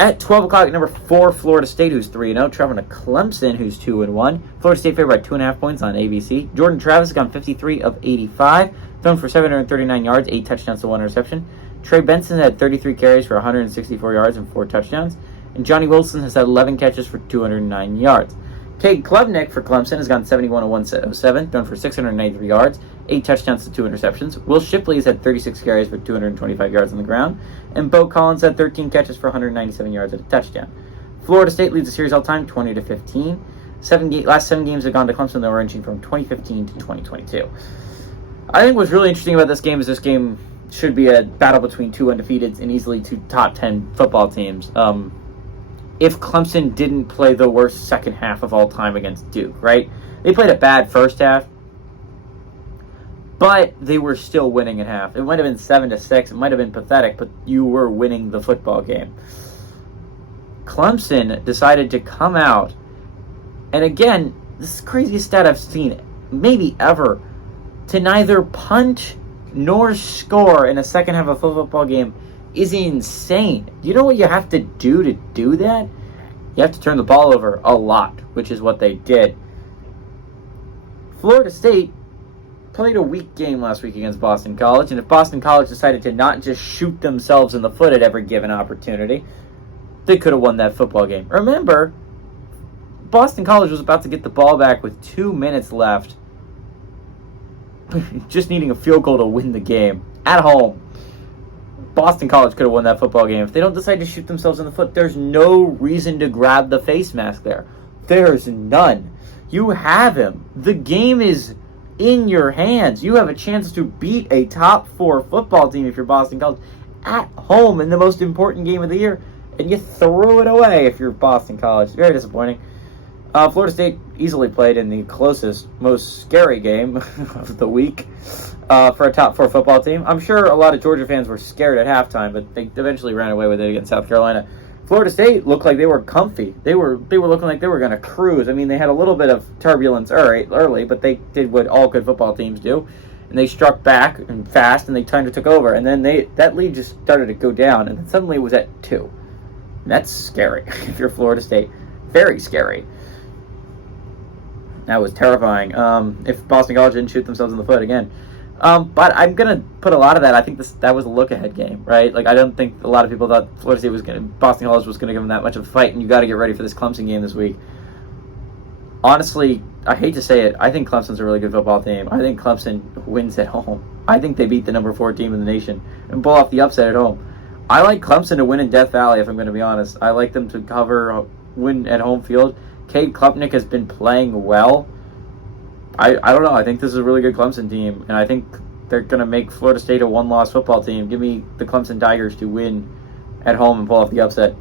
At 12 o'clock, number 4, Florida State, who's 3-0, traveling to Clemson, who's 2-1. Florida State favored by 2.5 points on ABC. Jordan Travis has gone 53 of 85, thrown for 739 yards, 8 touchdowns to 1 interception. Trey Benson had 33 carries for 164 yards and 4 touchdowns. And Johnny Wilson has had 11 catches for 209 yards. Cade Klubnik for Clemson has gone 71 of 107, thrown for 693 yards, 8 touchdowns to 2 interceptions. Will Shipley has had 36 carries for 225 yards on the ground. And Bo Collins had 13 catches for 197 yards and a touchdown. Florida State leads the series all-time 20-15. Last 7 games have gone to Clemson. They were ranging from 2015 to 2022. I think what's really interesting about this game is this game should be a battle between 2 undefeateds and easily 2 top 10 football teams. If Clemson didn't play the worst second half of all time against Duke, right? They played a bad first half, but they were still winning at half. It might have been 7-6. It might have been pathetic, but you were winning the football game. Clemson decided to come out, and again, this is the craziest stat I've seen, maybe ever, to neither punt nor score in a second half of a football game is insane. Do you know what you have to do that? You have to turn the ball over a lot, which is what they did. Florida State played a weak game last week against Boston College, and if Boston College decided to not just shoot themselves in the foot at every given opportunity, they could have won that football game. Remember, Boston College was about to get the ball back with 2 minutes left, just needing a field goal to win the game at home. Boston College could have won that football game. If they don't decide to shoot themselves in the foot, there's no reason to grab the face mask there. There's none. You have him. The game is in your hands. You have a chance to beat a top 4 football team if you're Boston College at home in the most important game of the year, and you throw it away if you're Boston College. Very disappointing. Florida State easily played in the closest, most scary game of the week for a top 4 football team. I'm sure a lot of Georgia fans were scared at halftime, but they eventually ran away with it against South Carolina. Florida State looked like they were comfy. They were looking like they were going to cruise. I mean, they had a little bit of turbulence early, but they did what all good football teams do, and they struck back and fast, and they kind of took over. And then that lead just started to go down, and then suddenly it was at 2. And that's scary if you're Florida State. Very scary. That was terrifying. If Boston College didn't shoot themselves in the foot again. But I'm going to put a lot of that. I think that was a look-ahead game, right? Like, I don't think a lot of people thought Florida State Boston College was going to give them that much of a fight, and you got to get ready for this Clemson game this week. Honestly, I hate to say it, I think Clemson's a really good football team. I think Clemson wins at home. I think they beat the number 4 team in the nation and pull off the upset at home. I like Clemson to win in Death Valley, if I'm going to be honest. I like them to win at home field. Cade Klubnik has been playing well. I don't know. I think this is a really good Clemson team, and I think they're going to make Florida State a one-loss football team. Give me the Clemson Tigers to win at home and pull off the upset.